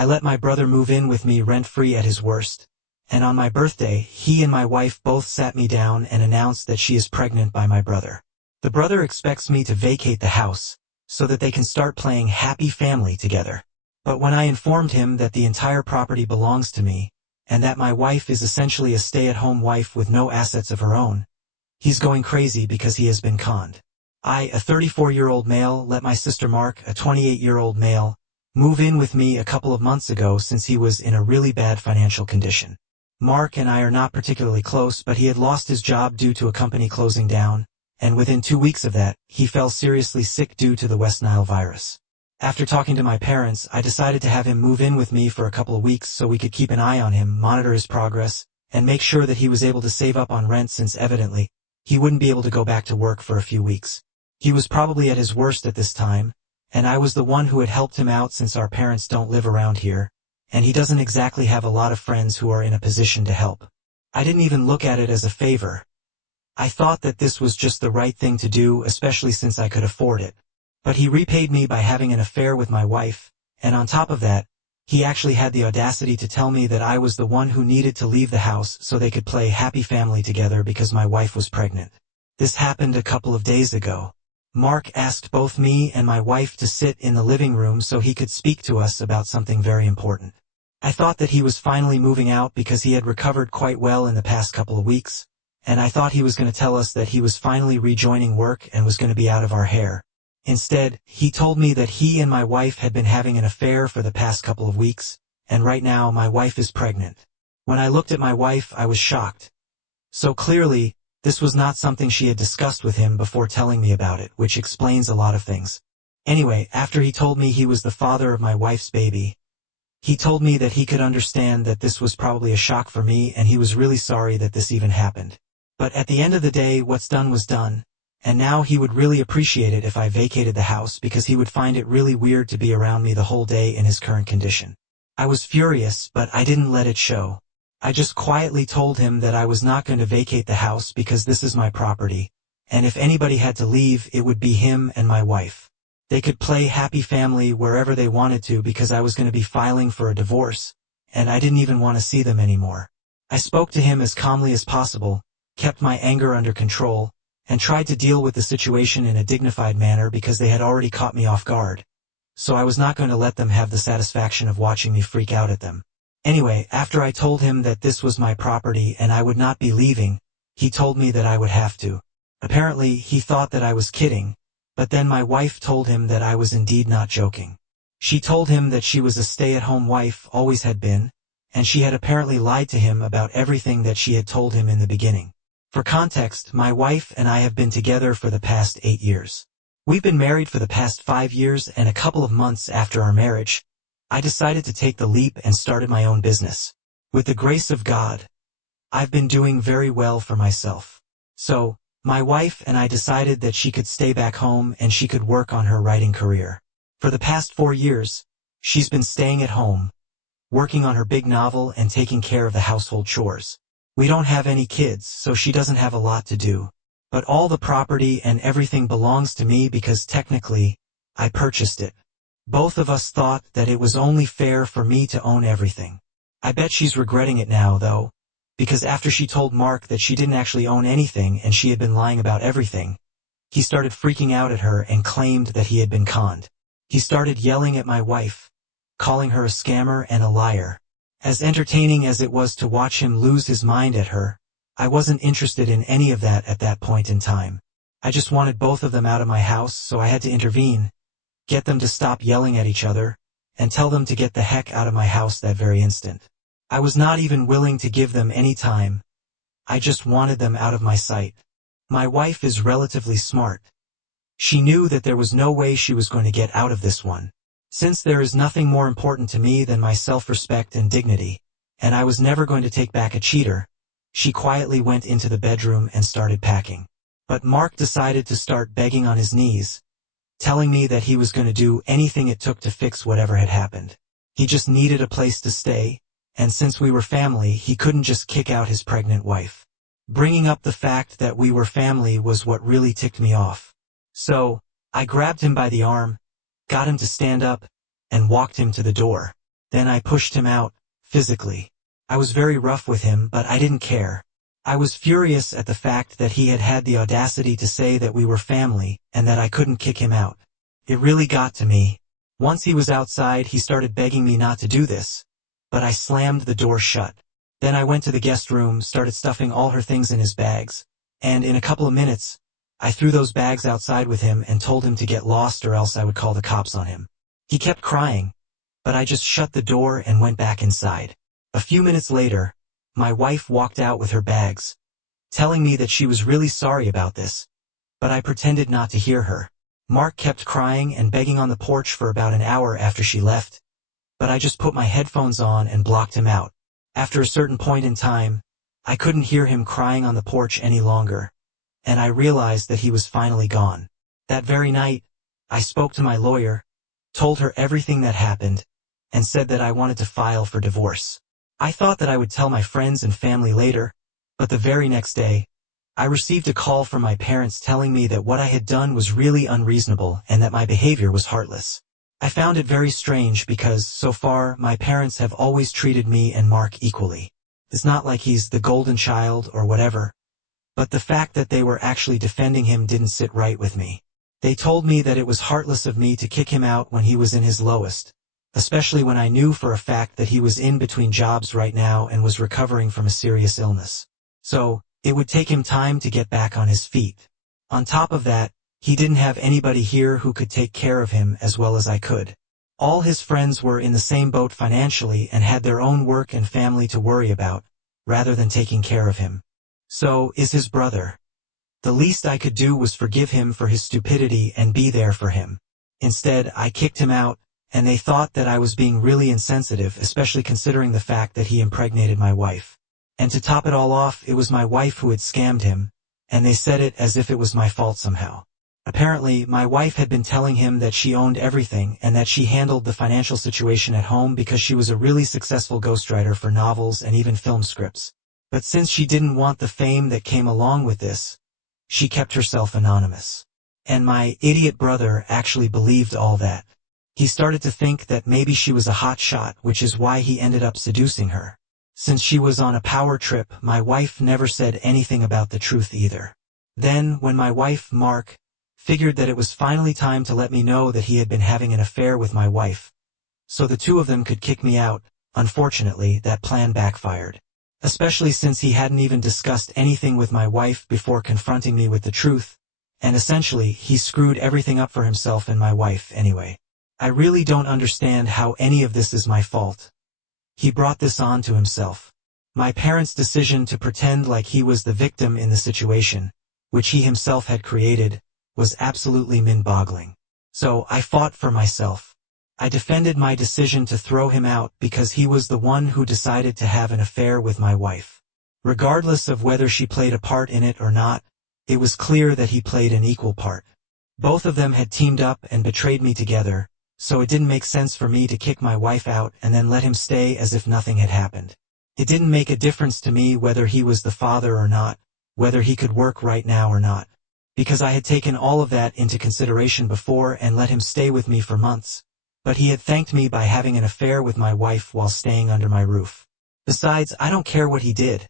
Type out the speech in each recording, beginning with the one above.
I let my brother move in with me rent-free at his worst, and on my birthday, he and my wife both sat me down and announced that she is pregnant by my brother. The brother expects me to vacate the house, so that they can start playing happy family together. But when I informed him that the entire property belongs to me, and that my wife is essentially a stay-at-home wife with no assets of her own, he's going crazy because he has been conned. I, a 34-year-old male, let my sister Mark, a 28-year-old male, move in with me a couple of months ago since he was in a really bad financial condition. Mark and I are not particularly close, but he had lost his job due to a company closing down, and within 2 weeks of that, he fell seriously sick due to the West Nile virus. After talking to my parents, I decided to have him move in with me for a couple of weeks so we could keep an eye on him, monitor his progress, and make sure that he was able to save up on rent since evidently, he wouldn't be able to go back to work for a few weeks. He was probably at his worst at this time, and I was the one who had helped him out since our parents don't live around here, and he doesn't exactly have a lot of friends who are in a position to help. I didn't even look at it as a favor. I thought that this was just the right thing to do, especially since I could afford it. But he repaid me by having an affair with my wife, and on top of that, he actually had the audacity to tell me that I was the one who needed to leave the house so they could play happy family together because my wife was pregnant. This happened a couple of days ago. Mark asked both me and my wife to sit in the living room so he could speak to us about something very important. I thought that he was finally moving out because he had recovered quite well in the past couple of weeks, and I thought he was going to tell us that he was finally rejoining work and was going to be out of our hair. Instead, he told me that he and my wife had been having an affair for the past couple of weeks, and right now my wife is pregnant. When I looked at my wife, I was shocked. So clearly, this was not something she had discussed with him before telling me about it, which explains a lot of things. Anyway, after he told me he was the father of my wife's baby, he told me that he could understand that this was probably a shock for me and he was really sorry that this even happened. But at the end of the day, what's done was done, and now he would really appreciate it if I vacated the house because he would find it really weird to be around me the whole day in his current condition. I was furious, but I didn't let it show. I just quietly told him that I was not going to vacate the house because this is my property, and if anybody had to leave, it would be him and my wife. They could play happy family wherever they wanted to because I was going to be filing for a divorce, and I didn't even want to see them anymore. I spoke to him as calmly as possible, kept my anger under control, and tried to deal with the situation in a dignified manner because they had already caught me off guard. So I was not going to let them have the satisfaction of watching me freak out at them. Anyway, after I told him that this was my property and I would not be leaving, he told me that I would have to. Apparently, he thought that I was kidding, but then my wife told him that I was indeed not joking. She told him that she was a stay-at-home wife, always had been, and she had apparently lied to him about everything that she had told him in the beginning. For context, my wife and I have been together for the past 8 years. We've been married for the past 5 years, and a couple of months after our marriage, I decided to take the leap and started my own business. With the grace of God, I've been doing very well for myself. So, my wife and I decided that she could stay back home and she could work on her writing career. For the past 4 years, she's been staying at home, working on her big novel and taking care of the household chores. We don't have any kids, so she doesn't have a lot to do. But all the property and everything belongs to me because technically, I purchased it. Both of us thought that it was only fair for me to own everything. I bet she's regretting it now, though, because after she told Mark that she didn't actually own anything and she had been lying about everything, he started freaking out at her and claimed that he had been conned. He started yelling at my wife, calling her a scammer and a liar. As entertaining as it was to watch him lose his mind at her, I wasn't interested in any of that at that point in time. I just wanted both of them out of my house, so I had to intervene, get them to stop yelling at each other, and tell them to get the heck out of my house that very instant. I was not even willing to give them any time. I just wanted them out of my sight. My wife is relatively smart. She knew that there was no way she was going to get out of this one. Since there is nothing more important to me than my self-respect and dignity, and I was never going to take back a cheater, she quietly went into the bedroom and started packing. But Mark decided to start begging on his knees, telling me that he was going to do anything it took to fix whatever had happened. He just needed a place to stay, and since we were family, he couldn't just kick out his pregnant wife. Bringing up the fact that we were family was what really ticked me off. So, I grabbed him by the arm, got him to stand up, and walked him to the door. Then I pushed him out, physically. I was very rough with him, but I didn't care. I was furious at the fact that he had had the audacity to say that we were family, and that I couldn't kick him out. It really got to me. Once he was outside, he started begging me not to do this, but I slammed the door shut. Then I went to the guest room, started stuffing all her things in his bags, and in a couple of minutes, I threw those bags outside with him and told him to get lost or else I would call the cops on him. He kept crying, but I just shut the door and went back inside. A few minutes later, my wife walked out with her bags, telling me that she was really sorry about this, but I pretended not to hear her. Mark kept crying and begging on the porch for about an hour after she left, but I just put my headphones on and blocked him out. After a certain point in time, I couldn't hear him crying on the porch any longer, and I realized that he was finally gone. That very night, I spoke to my lawyer, told her everything that happened, and said that I wanted to file for divorce. I thought that I would tell my friends and family later, but the very next day, I received a call from my parents telling me that what I had done was really unreasonable and that my behavior was heartless. I found it very strange because, so far, my parents have always treated me and Mark equally. It's not like he's the golden child or whatever, but the fact that they were actually defending him didn't sit right with me. They told me that it was heartless of me to kick him out when he was in his lowest, especially when I knew for a fact that he was in between jobs right now and was recovering from a serious illness. So, it would take him time to get back on his feet. On top of that, he didn't have anybody here who could take care of him as well as I could. All his friends were in the same boat financially and had their own work and family to worry about, rather than taking care of him. So is his brother. The least I could do was forgive him for his stupidity and be there for him. Instead, I kicked him out, and they thought that I was being really insensitive, especially considering the fact that he impregnated my wife. And to top it all off, it was my wife who had scammed him, and they said it as if it was my fault somehow. Apparently, my wife had been telling him that she owned everything and that she handled the financial situation at home because she was a really successful ghostwriter for novels and even film scripts. But since she didn't want the fame that came along with this, she kept herself anonymous. And my idiot brother actually believed all that. He started to think that maybe she was a hot shot, which is why he ended up seducing her. Since she was on a power trip, my wife never said anything about the truth either. Then, when my wife, Mark, figured that it was finally time to let me know that he had been having an affair with my wife, so the two of them could kick me out, unfortunately, that plan backfired. Especially since he hadn't even discussed anything with my wife before confronting me with the truth, and essentially, he screwed everything up for himself and my wife anyway. I really don't understand how any of this is my fault. He brought this on to himself. My parents' decision to pretend like he was the victim in the situation, which he himself had created, was absolutely mind-boggling. So I fought for myself. I defended my decision to throw him out because he was the one who decided to have an affair with my wife. Regardless of whether she played a part in it or not, it was clear that he played an equal part. Both of them had teamed up and betrayed me together, so it didn't make sense for me to kick my wife out and then let him stay as if nothing had happened. It didn't make a difference to me whether he was the father or not, whether he could work right now or not, because I had taken all of that into consideration before and let him stay with me for months. But he had thanked me by having an affair with my wife while staying under my roof. Besides, I don't care what he did.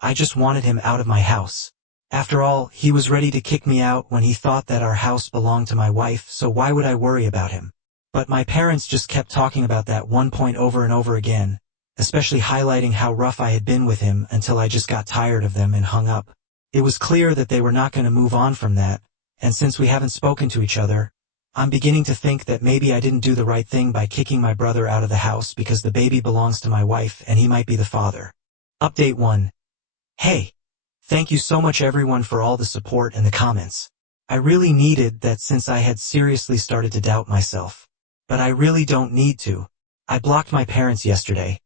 I just wanted him out of my house. After all, he was ready to kick me out when he thought that our house belonged to my wife, so why would I worry about him? But my parents just kept talking about that one point over and over again, especially highlighting how rough I had been with him until I just got tired of them and hung up. It was clear that they were not going to move on from that, and since we haven't spoken to each other, I'm beginning to think that maybe I didn't do the right thing by kicking my brother out of the house because the baby belongs to my wife and he might be the father. Update 1. Hey! Thank you so much everyone for all the support and the comments. I really needed that since I had seriously started to doubt myself. But I really don't need to. I blocked my parents yesterday.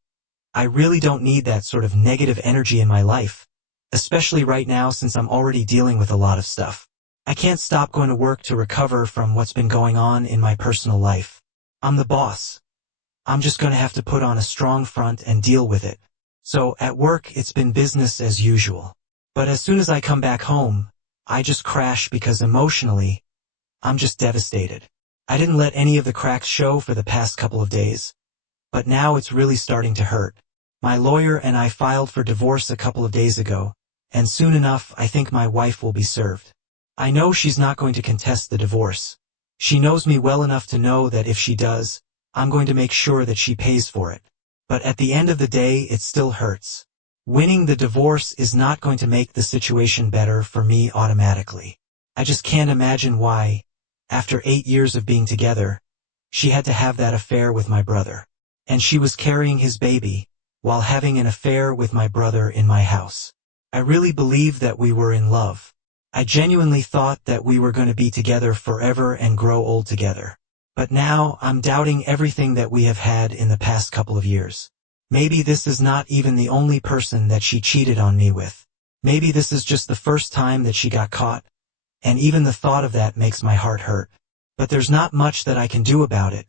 I really don't need that sort of negative energy in my life, especially right now since I'm already dealing with a lot of stuff. I can't stop going to work to recover from what's been going on in my personal life. I'm the boss. I'm just going to have to put on a strong front and deal with it. So, at work, it's been business as usual. But as soon as I come back home, I just crash because emotionally, I'm just devastated. I didn't let any of the cracks show for the past couple of days, but now it's really starting to hurt. My lawyer and I filed for divorce a couple of days ago, and soon enough I think my wife will be served. I know she's not going to contest the divorce. She knows me well enough to know that if she does, I'm going to make sure that she pays for it. But at the end of the day, it still hurts. Winning the divorce is not going to make the situation better for me automatically. I just can't imagine why, after 8 years of being together, she had to have that affair with my brother. And she was carrying his baby, while having an affair with my brother in my house. I really believed that we were in love. I genuinely thought that we were going to be together forever and grow old together. But now, I'm doubting everything that we have had in the past couple of years. Maybe this is not even the only person that she cheated on me with. Maybe this is just the first time that she got caught, and even the thought of that makes my heart hurt. But there's not much that I can do about it,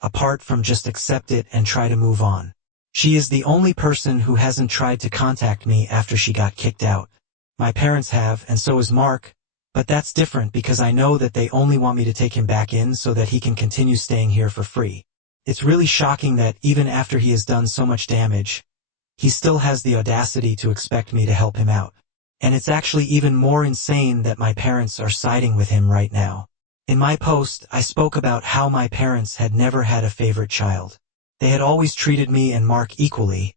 apart from just accept it and try to move on. She is the only person who hasn't tried to contact me after she got kicked out. My parents have, and so is Mark, but that's different because I know that they only want me to take him back in so that he can continue staying here for free. It's really shocking that even after he has done so much damage, he still has the audacity to expect me to help him out. And it's actually even more insane that my parents are siding with him right now. In my post, I spoke about how my parents had never had a favorite child. They had always treated me and Mark equally,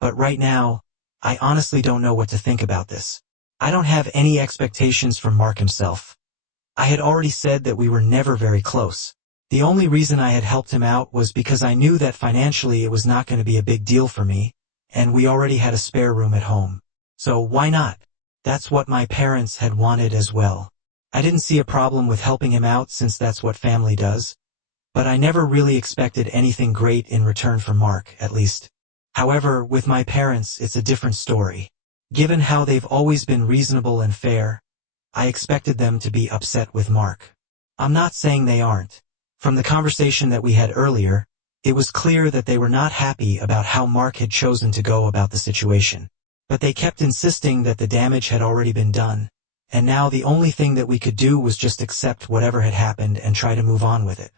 but right now, I honestly don't know what to think about this. I don't have any expectations from Mark himself. I had already said that we were never very close. The only reason I had helped him out was because I knew that financially it was not going to be a big deal for me, and we already had a spare room at home. So why not? That's what my parents had wanted as well. I didn't see a problem with helping him out since that's what family does, but I never really expected anything great in return from Mark, at least. However, with my parents it's a different story. Given how they've always been reasonable and fair, I expected them to be upset with Mark. I'm not saying they aren't. From the conversation that we had earlier, it was clear that they were not happy about how Mark had chosen to go about the situation. But they kept insisting that the damage had already been done, and now the only thing that we could do was just accept whatever had happened and try to move on with it.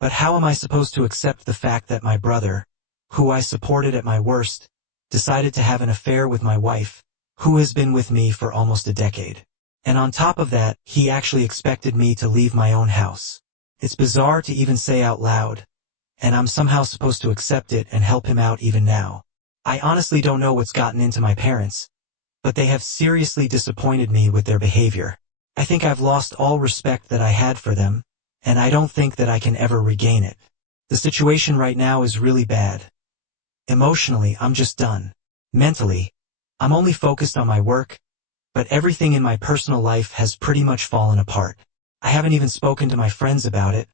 But how am I supposed to accept the fact that my brother, who I supported at my worst, decided to have an affair with my wife, who has been with me for almost a decade? And on top of that, he actually expected me to leave my own house. It's bizarre to even say out loud, and I'm somehow supposed to accept it and help him out even now. I honestly don't know what's gotten into my parents, but they have seriously disappointed me with their behavior. I think I've lost all respect that I had for them, and I don't think that I can ever regain it. The situation right now is really bad. Emotionally, I'm just done. Mentally, I'm only focused on my work, but everything in my personal life has pretty much fallen apart. I haven't even spoken to my friends about it,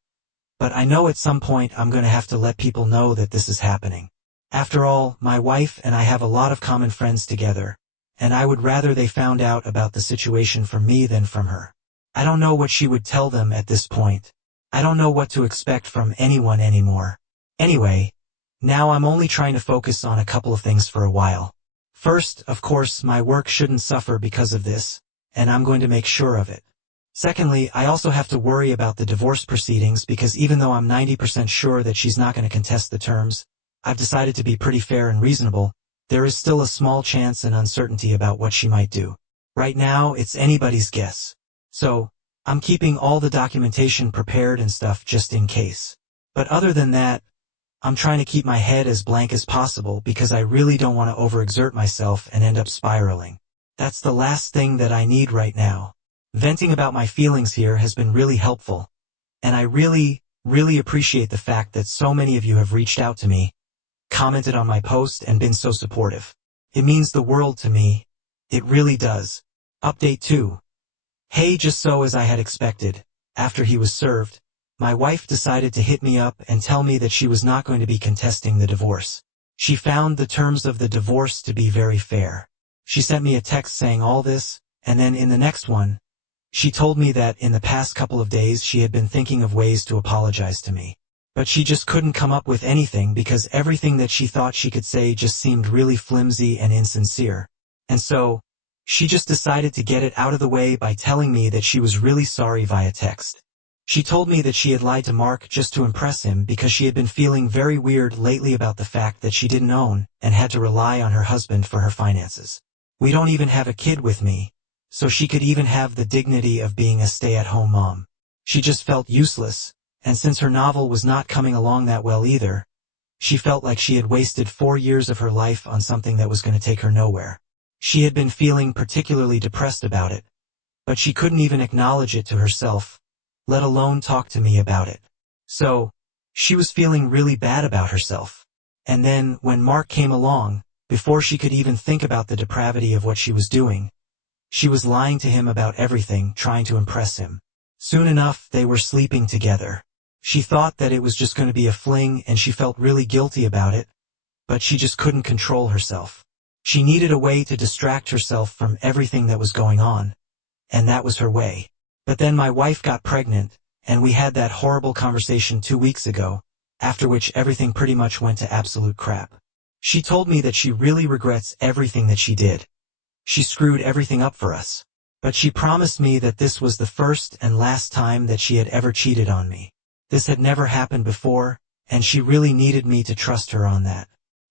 but I know at some point I'm going to have to let people know that this is happening. After all, my wife and I have a lot of common friends together, and I would rather they found out about the situation from me than from her. I don't know what she would tell them at this point. I don't know what to expect from anyone anymore. Anyway, now I'm only trying to focus on a couple of things for a while. First, of course, my work shouldn't suffer because of this, and I'm going to make sure of it. Secondly, I also have to worry about the divorce proceedings because even though I'm 90% sure that she's not going to contest the terms, I've decided to be pretty fair and reasonable. There is still a small chance and uncertainty about what she might do. Right now, it's anybody's guess. So, I'm keeping all the documentation prepared and stuff just in case. But other than that, I'm trying to keep my head as blank as possible because I really don't want to overexert myself and end up spiraling. That's the last thing that I need right now. Venting about my feelings here has been really helpful, and I really appreciate the fact that so many of you have reached out to me, commented on my post, and been so supportive. It means the world to me. It really does. Update 2. Hey, just so as I had expected, after he was served, my wife decided to hit me up and tell me that she was not going to be contesting the divorce. She found the terms of the divorce to be very fair. She sent me a text saying all this, and then in the next one, she told me that in the past couple of days she had been thinking of ways to apologize to me. But she just couldn't come up with anything because everything that she thought she could say just seemed really flimsy and insincere. And so, she just decided to get it out of the way by telling me that she was really sorry via text. She told me that she had lied to Mark just to impress him because she had been feeling very weird lately about the fact that she didn't own and had to rely on her husband for her finances. We don't even have a kid with me, so she could even have the dignity of being a stay-at-home mom. She just felt useless, and since her novel was not coming along that well either, she felt like she had wasted 4 years of her life on something that was going to take her nowhere. She had been feeling particularly depressed about it, but she couldn't even acknowledge it to herself, let alone talk to me about it. So, she was feeling really bad about herself. And then, when Mark came along, before she could even think about the depravity of what she was doing, she was lying to him about everything, trying to impress him. Soon enough, they were sleeping together. She thought that it was just going to be a fling and she felt really guilty about it, but she just couldn't control herself. She needed a way to distract herself from everything that was going on, and that was her way. But then my wife got pregnant, and we had that horrible conversation 2 weeks ago, after which everything pretty much went to absolute crap. She told me that she really regrets everything that she did. She screwed everything up for us. But she promised me that this was the first and last time that she had ever cheated on me. This had never happened before, and she really needed me to trust her on that.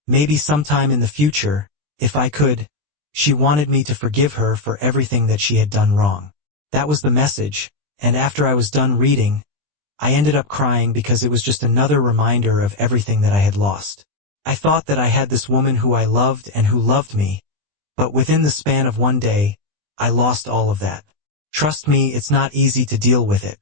Maybe sometime in the future, if I could, she wanted me to forgive her for everything that she had done wrong. That was the message, and after I was done reading, I ended up crying because it was just another reminder of everything that I had lost. I thought that I had this woman who I loved and who loved me, but within the span of one day, I lost all of that. Trust me, it's not easy to deal with it.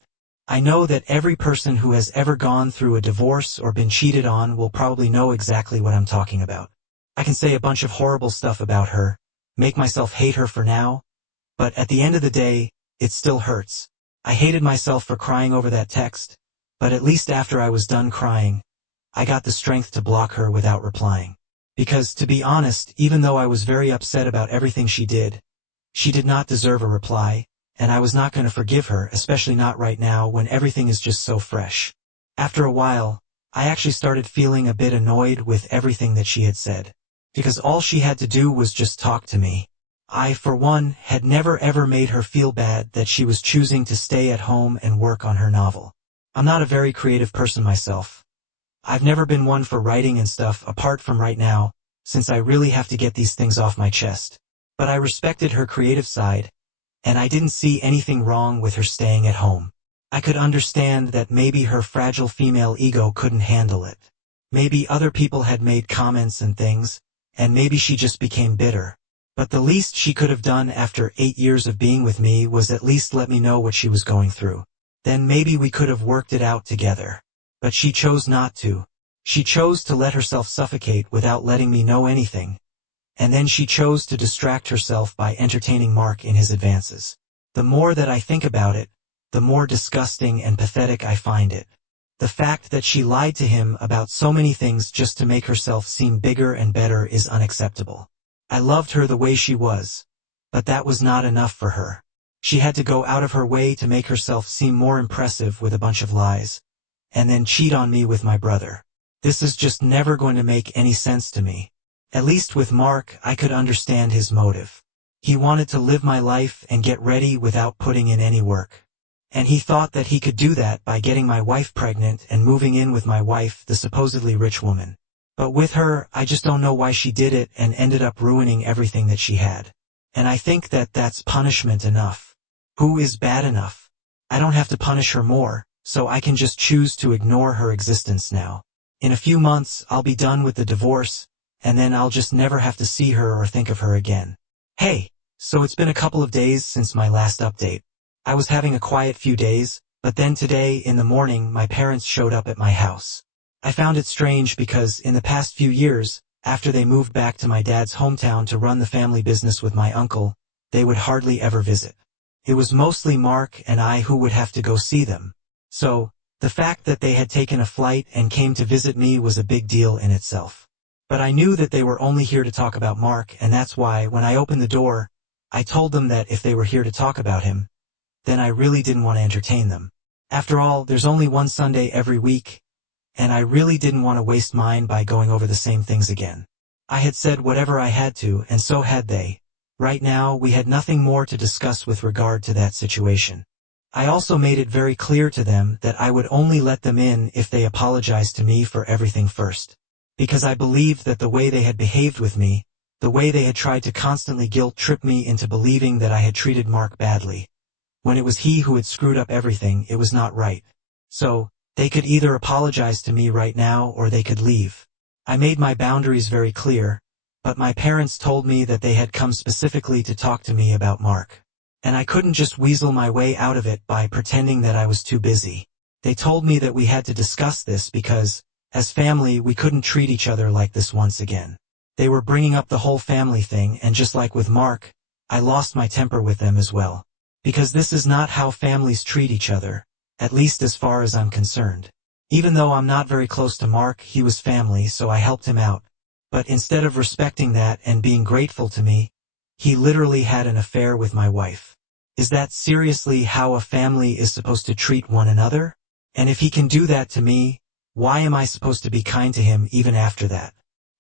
I know that every person who has ever gone through a divorce or been cheated on will probably know exactly what I'm talking about. I can say a bunch of horrible stuff about her, make myself hate her for now, but at the end of the day, it still hurts. I hated myself for crying over that text, but at least after I was done crying, I got the strength to block her without replying. Because, to be honest, even though I was very upset about everything she did not deserve a reply, and I was not going to forgive her, especially not right now when everything is just so fresh. After a while, I actually started feeling a bit annoyed with everything that she had said. Because all she had to do was just talk to me. I, for one, had never ever made her feel bad that she was choosing to stay at home and work on her novel. I'm not a very creative person myself. I've never been one for writing and stuff apart from right now, since I really have to get these things off my chest. But I respected her creative side, and I didn't see anything wrong with her staying at home. I could understand that maybe her fragile female ego couldn't handle it. Maybe other people had made comments and things, and maybe she just became bitter. But the least she could have done after 8 years of being with me was at least let me know what she was going through. Then maybe we could have worked it out together. But she chose not to. She chose to let herself suffocate without letting me know anything. And then she chose to distract herself by entertaining Mark in his advances. The more that I think about it, the more disgusting and pathetic I find it. The fact that she lied to him about so many things just to make herself seem bigger and better is unacceptable. I loved her the way she was, but that was not enough for her. She had to go out of her way to make herself seem more impressive with a bunch of lies, and then cheat on me with my brother. This is just never going to make any sense to me. At least with Mark, I could understand his motive. He wanted to live my life and get ready without putting in any work. And he thought that he could do that by getting my wife pregnant and moving in with my wife, the supposedly rich woman. But with her, I just don't know why she did it and ended up ruining everything that she had. And I think that that's punishment enough. Who is bad enough? I don't have to punish her more, so I can just choose to ignore her existence now. In a few months, I'll be done with the divorce, and then I'll just never have to see her or think of her again. Hey, so it's been a couple of days since my last update. I was having a quiet few days, but then today in the morning my parents showed up at my house. I found it strange because in the past few years, after they moved back to my dad's hometown to run the family business with my uncle, they would hardly ever visit. It was mostly Mark and I who would have to go see them. So, the fact that they had taken a flight and came to visit me was a big deal in itself. But I knew that they were only here to talk about Mark, and that's why, when I opened the door, I told them that if they were here to talk about him, then I really didn't want to entertain them. After all, there's only one Sunday every week, and I really didn't want to waste mine by going over the same things again. I had said whatever I had to, and so had they. Right now, we had nothing more to discuss with regard to that situation. I also made it very clear to them that I would only let them in if they apologized to me for everything first. Because I believed that the way they had behaved with me, the way they had tried to constantly guilt-trip me into believing that I had treated Mark badly, when it was he who had screwed up everything, it was not right. So, they could either apologize to me right now or they could leave. I made my boundaries very clear, but my parents told me that they had come specifically to talk to me about Mark. And I couldn't just weasel my way out of it by pretending that I was too busy. They told me that we had to discuss this because, as family, we couldn't treat each other like this once again. They were bringing up the whole family thing, and just like with Mark, I lost my temper with them as well. Because this is not how families treat each other, at least as far as I'm concerned. Even though I'm not very close to Mark, he was family, so I helped him out. But instead of respecting that and being grateful to me, he literally had an affair with my wife. Is that seriously how a family is supposed to treat one another? And if he can do that to me, why am I supposed to be kind to him even after that?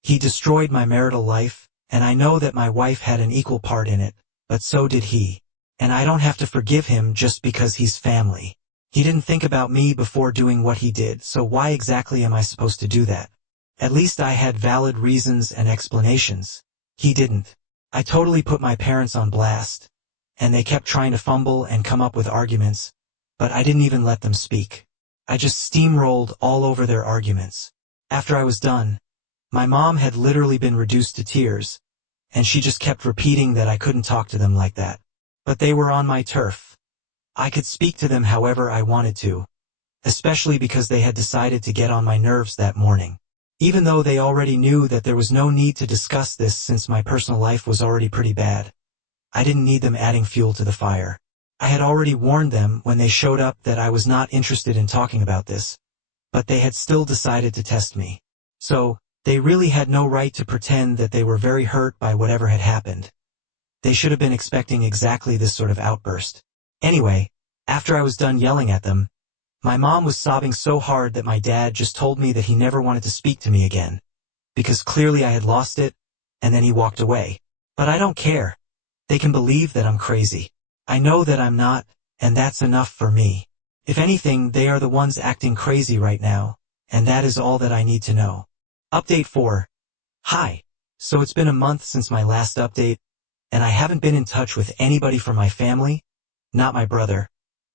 He destroyed my marital life, and I know that my wife had an equal part in it, but so did he. And I don't have to forgive him just because he's family. He didn't think about me before doing what he did, so why exactly am I supposed to do that? At least I had valid reasons and explanations. He didn't. I totally put my parents on blast, and they kept trying to fumble and come up with arguments, but I didn't even let them speak. I just steamrolled all over their arguments. After I was done, my mom had literally been reduced to tears, and she just kept repeating that I couldn't talk to them like that. But they were on my turf. I could speak to them however I wanted to, especially because they had decided to get on my nerves that morning. Even though they already knew that there was no need to discuss this since my personal life was already pretty bad. I didn't need them adding fuel to the fire. I had already warned them when they showed up that I was not interested in talking about this, but they had still decided to test me. So, they really had no right to pretend that they were very hurt by whatever had happened. They should have been expecting exactly this sort of outburst. Anyway, after I was done yelling at them, my mom was sobbing so hard that my dad just told me that he never wanted to speak to me again, because clearly I had lost it, and then he walked away. But I don't care. They can believe that I'm crazy. I know that I'm not, and that's enough for me. If anything, they are the ones acting crazy right now, and that is all that I need to know. Update 4. Hi. So it's been a month since my last update, and I haven't been in touch with anybody from my family, not my brother,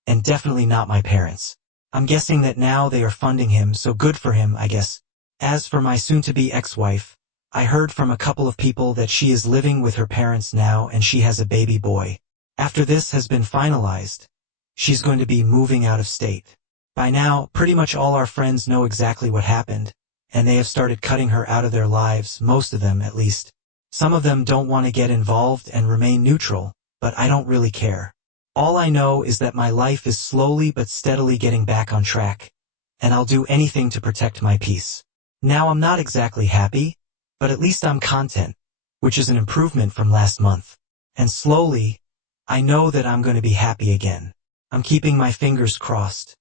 and definitely not my parents. I'm guessing that now they are funding him, so good for him, I guess. As for my soon-to-be ex-wife, I heard from a couple of people that she is living with her parents now and she has a baby boy. After this has been finalized, she's going to be moving out of state. By now, pretty much all our friends know exactly what happened, and they have started cutting her out of their lives, most of them at least. Some of them don't want to get involved and remain neutral, but I don't really care. All I know is that my life is slowly but steadily getting back on track, and I'll do anything to protect my peace. Now I'm not exactly happy, but at least I'm content, which is an improvement from last month. And slowly, I know that I'm going to be happy again. I'm keeping my fingers crossed.